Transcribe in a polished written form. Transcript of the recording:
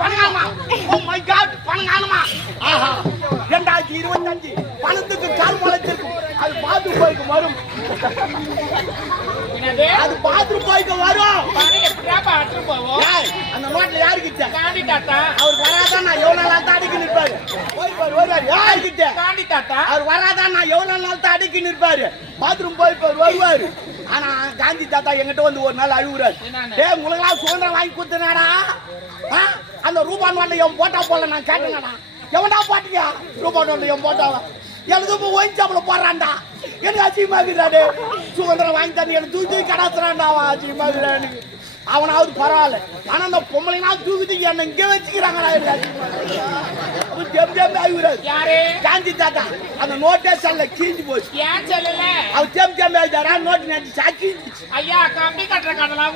பணங்காலமா? Oh my God, பணங்காலமா? ஆஹா, 2025 பணத்துக்கு கால் முளைச்சிருக்கும். அது bathroom போய்க்கு வரும். அது பாத்ரூம் போய்க்கு வரும். அந்த நோட்ல யாருக்கு அவர் வராதான் நான் எவ்வளவு நாள் தான் அடிக்கி நிற்பாரு. வருவாரு யாருக்கிட்ட அவர் வராதான் நான் எவ்வளவு நாள் தான் அடிக்கி நிற்பாரு. பாத்ரூம் போய் வருவாரு. ஆனா காந்தி தாத்தா எங்கிட்ட வந்து ஒரு நாள் அழுகுறாரு. உங்களுக்கு சுதந்திரம் வாங்கி கொடுத்தனாடா, அந்த ரூபா நோட்ல என் போட்டா போல நான் கேட்டேங்கடா. எவன்டா போட்டியா ரூபா நோட்ல என் போட்டாவா? எனக்கு ஒயின்சாப்பிள போடுறான்டா. எனக்கு அசிங்கமாக்குறாரு. சுதந்திரம் வாங்கி தண்ணி எனக்கு தூக்கி கடாத்துறான்டா. அவன் அசிங்கமாக்குறான்னு அவனாவது பரவாயில்ல. ஆனா அந்த பொம்பளைனா தூக்கி என்ன இங்க வச்சுக்கிறாங்களா? காந்தி தாத்தா அந்த நோட்டே செல்ல கீழ்ச்சி போச்சு. அவர் ஜெம் ஜெம் ஆயிட்டாரா நோட்டு நினைச்சு சாக்கி. ஐயா கம்பி கட்டுற கடலாம்